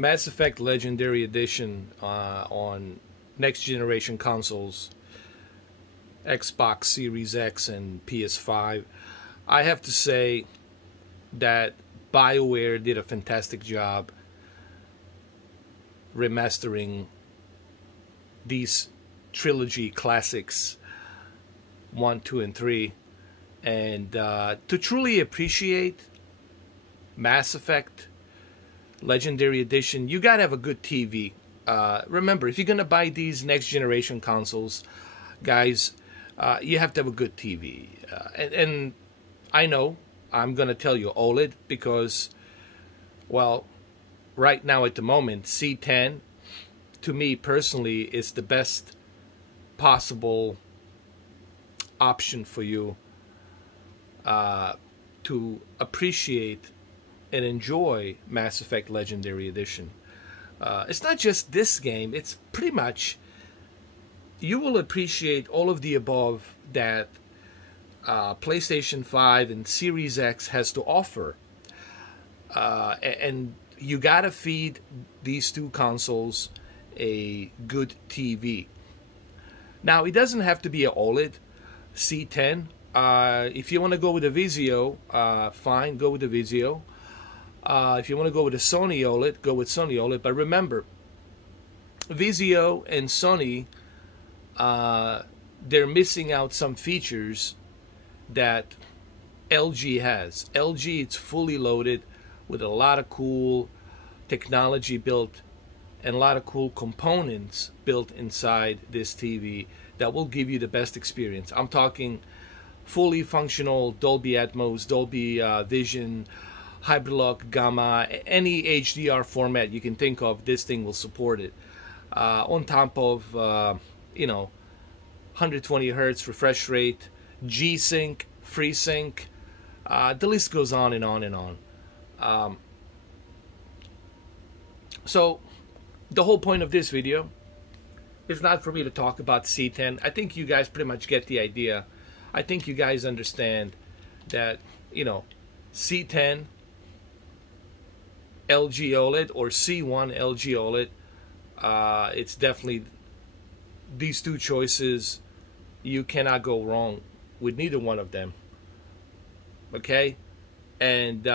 Mass Effect Legendary Edition on next generation consoles, Xbox Series X and PS5. I have to say that BioWare did a fantastic job remastering these trilogy classics 1, 2, and 3, and to truly appreciate Mass Effect Legendary Edition, you gotta have a good TV. Remember, if you're gonna buy these next generation consoles, guys, you have to have a good TV. And I know I'm gonna tell you OLED because, well, right now at the moment, C10 to me personally is the best possible option for you to appreciate and enjoy Mass Effect Legendary Edition. It's not just this game, it's pretty much, you will appreciate all of the above that PlayStation 5 and Series X has to offer. And you gotta feed these two consoles a good TV. Now, it doesn't have to be an OLED C10. If you want to go with a Vizio, fine, go with the Vizio. If you want to go with a Sony OLED, go with Sony OLED. But remember, Vizio and Sony, they're missing out some features that LG has. LG, it's fully loaded with a lot of cool technology built and a lot of cool components built inside this TV that will give you the best experience. I'm talking fully functional Dolby Atmos, Dolby Vision, Hyperlock, Gamma, any HDR format you can think of, this thing will support it. On top of, 120 hertz refresh rate, G-Sync, FreeSync, the list goes on and on and on. So, the whole point of this video is not for me to talk about C10. I think you guys pretty much get the idea. I think you guys understand that, C10 LG OLED or C1 LG OLED, it's definitely these two choices. You cannot go wrong with neither one of them. Okay? And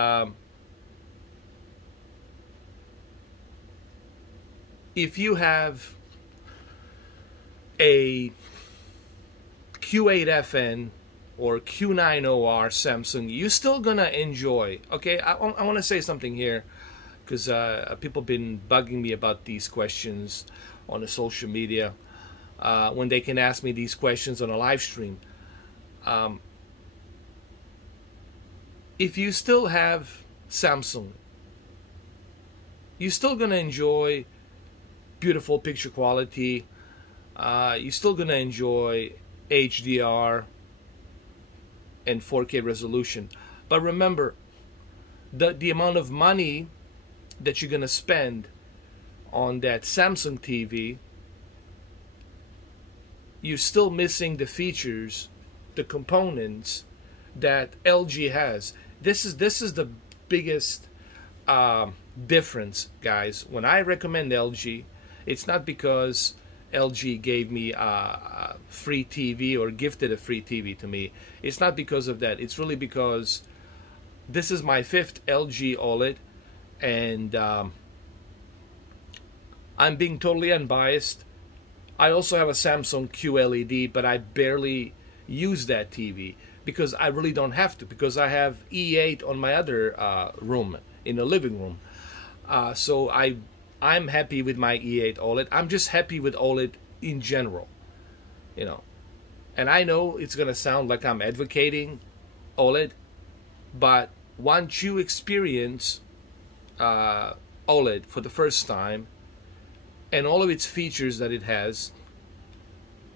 if you have a Q8FN or Q9OR Samsung, you're still gonna enjoy. Okay, I want to say something here because people have been bugging me about these questions on the social media when they can ask me these questions on a live stream. If you still have Samsung, you're still gonna enjoy beautiful picture quality. You're still gonna enjoy HDR and 4K resolution. But remember, the amount of money that you're gonna spend on that Samsung TV, you're still missing the features, the components that LG has. This is the biggest difference, guys. When I recommend LG, it's not because LG gave me a free TV or gifted a free TV to me. It's not because of that. It's really because this is my 5th LG OLED, and I'm being totally unbiased. I also have a Samsung QLED, but I barely use that TV because I really don't have to, because I have E8 on my other room, in the living room. So I'm happy with my E8 OLED. I'm just happy with OLED in general, And I know it's gonna sound like I'm advocating OLED, but once you experience OLED for the first time and all of its features that it has,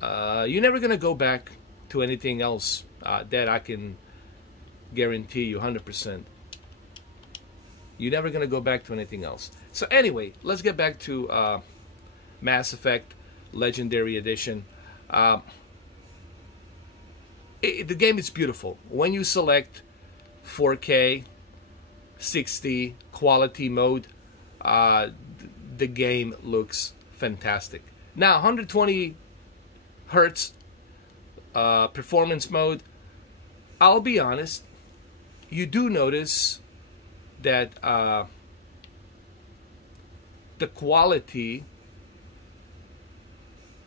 you're never gonna go back to anything else. That I can guarantee you 100%. You're never gonna go back to anything else. So anyway, let's get back to Mass Effect Legendary Edition. The game is beautiful. When you select 4K 60 quality mode, the game looks fantastic. Now, 120 hertz performance mode, I'll be honest, you do notice that the quality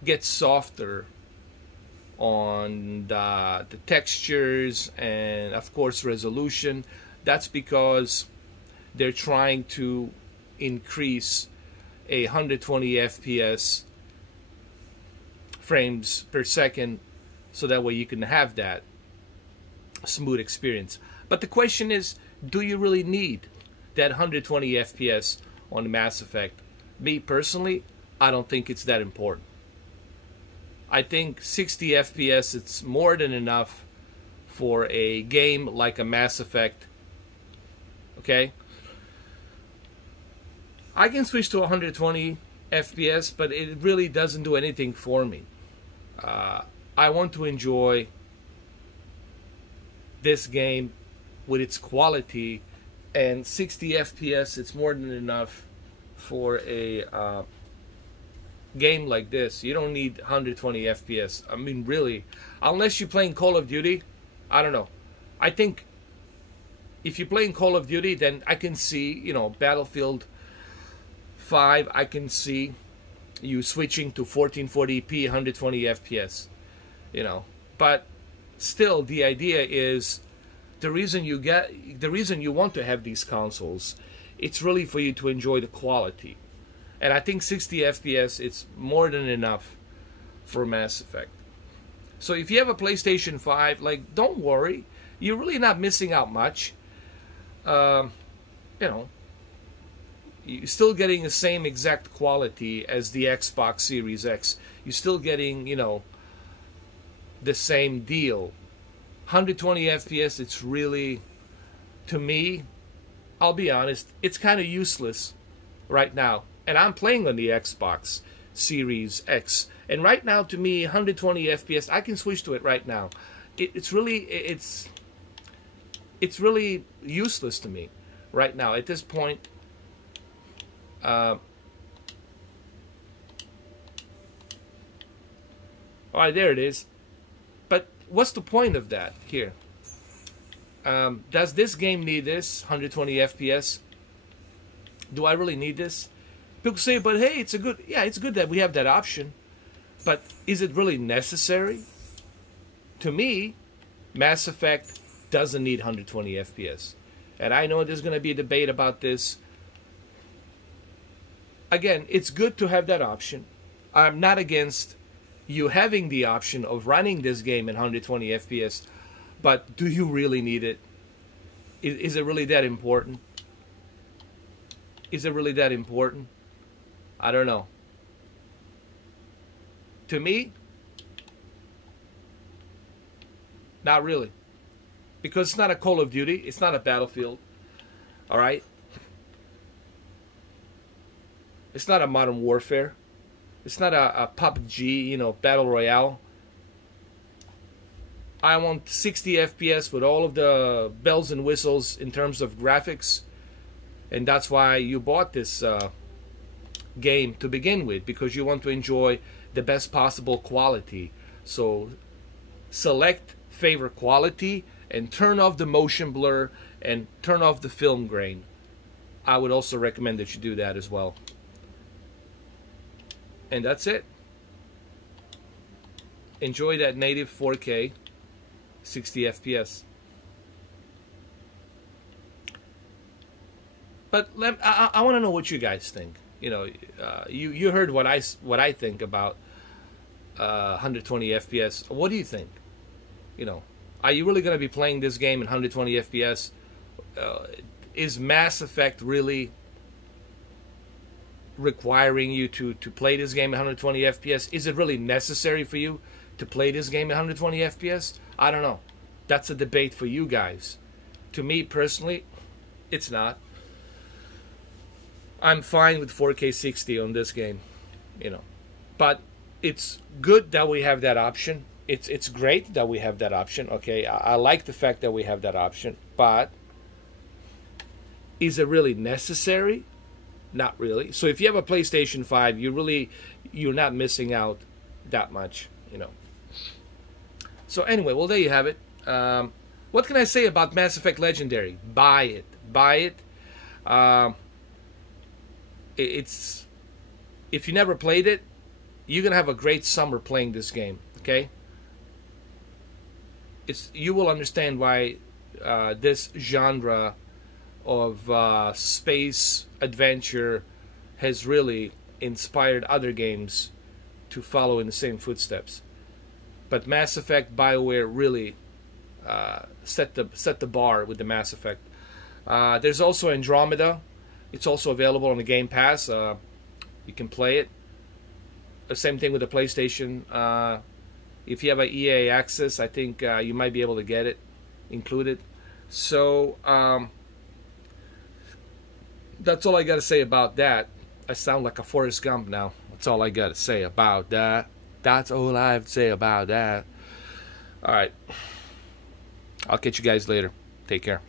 gets softer on the textures and of course resolution. That's because they're trying to increase a 120 FPS frames per second so that way you can have that smooth experience. But the question is, do you really need that 120 FPS on Mass Effect? Me personally, I don't think it's that important. I think 60 FPS, it's more than enough for a game like a Mass Effect. Okay? I can switch to 120 FPS, but it really doesn't do anything for me. I want to enjoy this game with its quality, and 60 FPS, it's more than enough for a game like this. You don't need 120 FPS. I mean, really, unless you're playing Call of Duty, I don't know. I think if you're playing Call of Duty, then I can see, you know, Battlefield 5, I can see you switching to 1440p 120 FPS, you know. But still, the idea is the reason you want to have these consoles, it's really for you to enjoy the quality. And I think 60 FPS, it's more than enough for Mass Effect. So if you have a PlayStation 5, like, don't worry, you're really not missing out much. You know, you're still getting the same exact quality as the Xbox Series X. You're still getting, you know, the same deal. 120 FPS, it's really, to me, I'll be honest, it's kind of useless right now. And I'm playing on the Xbox Series X. And right now, to me, 120 FPS, I can switch to it right now. It's really useless to me right now at this point. All right, there it is. But what's the point of that here? Does this game need this 120 FPS? Do I really need this? People say, but hey, it's good that we have that option. But is it really necessary? To me, Mass Effect doesn't need 120 FPS. And I know there's going to be a debate about this. Again, it's good to have that option. I'm not against you having the option of running this game in 120 FPS, but do you really need it? Is it really that important? Is it really that important? I don't know. To me, not really. Because it's not a Call of Duty, it's not a Battlefield. All right? It's not a Modern Warfare. It's not a PUBG, you know, Battle Royale. I want 60 FPS with all of the bells and whistles in terms of graphics. And that's why you bought this game to begin with, because you want to enjoy the best possible quality. So select favor quality and turn off the motion blur and turn off the film grain. I would also recommend that you do that as well. And that's it. Enjoy that native 4K 60 FPS. But I want to know what you guys think. You know, you heard what I think about 120 FPS. What do you think? You know, are you really going to be playing this game in 120 FPS? Is Mass Effect really requiring you to play this game in 120 FPS? Is it really necessary for you to play this game in 120 FPS? I don't know. That's a debate for you guys. To me personally, it's not. I'm fine with 4K 60 on this game, you know. But it's good that we have that option. It's great that we have that option. Okay, I like the fact that we have that option. But is it really necessary not really. So if you have a PlayStation 5, you're not missing out that much, you know. So anyway, well, there you have it. What can I say about Mass Effect Legendary? Buy it. Buy it. It's, if you never played it, you're gonna have a great summer playing this game. Okay. You will understand why this genre of space adventure has really inspired other games to follow in the same footsteps. But Mass Effect, BioWare really set the bar with the Mass Effect. There's also Andromeda. It's also available on the Game Pass. You can play it. The same thing with the PlayStation. If you have an EA Access, I think you might be able to get it included. So that's all I got to say about that. I sound like a Forrest Gump now. That's all I got to say about that. That's all I have to say about that. All right. I'll catch you guys later. Take care.